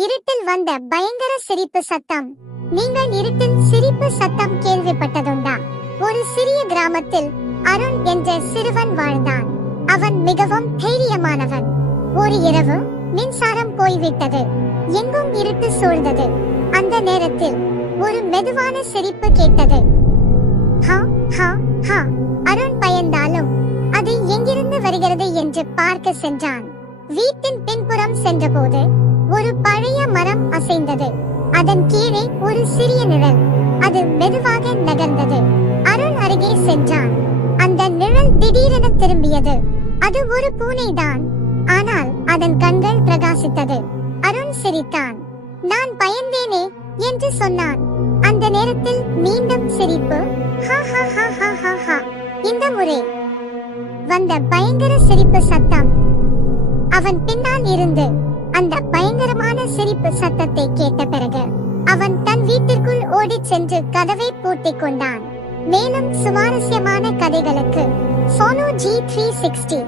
இருட்டில் வந்த பயங்கர சிரிப்பு சத்தம். நீங்கள் இருட்டில் சிரிப்பு சத்தம் கேள்விப்பட்டதுண்டா? ஒரு சிறிய கிராமத்தில் அருண் என்ற சிறுவன் வாழ்ந்தான். அவன் மிகவும் தைரியமானவன். ஒரு இரவு மின்சாரம் போய்விட்டது. எங்கும் இருட்டு சூழ்ந்தது. அந்த நேரத்தில் ஒரு மெதுவான சிரிப்பு கேட்டது. ஹா ஹா ஹா. அருண் பயந்தாலும் அது எங்கிருந்து வருகிறது என்று பார்க்க சென்றான். வீட்டின் பின்புறம் சென்றபோது ஒரு பழைய மரம் அசைந்தது. அதன் கீழே ஒரு சிறிய நிழல். அது மெதுவாக நகர்ந்தது. அருண் அருகே சென்றான். அந்த நிழல் திடீரென திரும்பியது. அது ஒரு பூனைதான். ஆனால் அதன் கண்கள் பிரகாசித்தது. அருண் சிரித்தான். நான் பயந்தேனே என்று சொன்னான். அந்த நேரத்தில் மீண்டும் சிரிப்பு. ஹா ஹா ஹா ஹா ஹா ஹா. இந்த முறை வந்த பயங்கர சிரிப்பு சத்தம். அவன் பின்னால் இருந்து அந்த பயங்கரமான சிரிப்பு சத்தத்தை கேட்ட பிறகு அவன் தன் வீட்டிற்குள் ஓடிச் சென்று கதவை பூட்டிக் கொண்டான். மேலும் சுவாரஸ்யமான கதைகளுக்கு follow G360.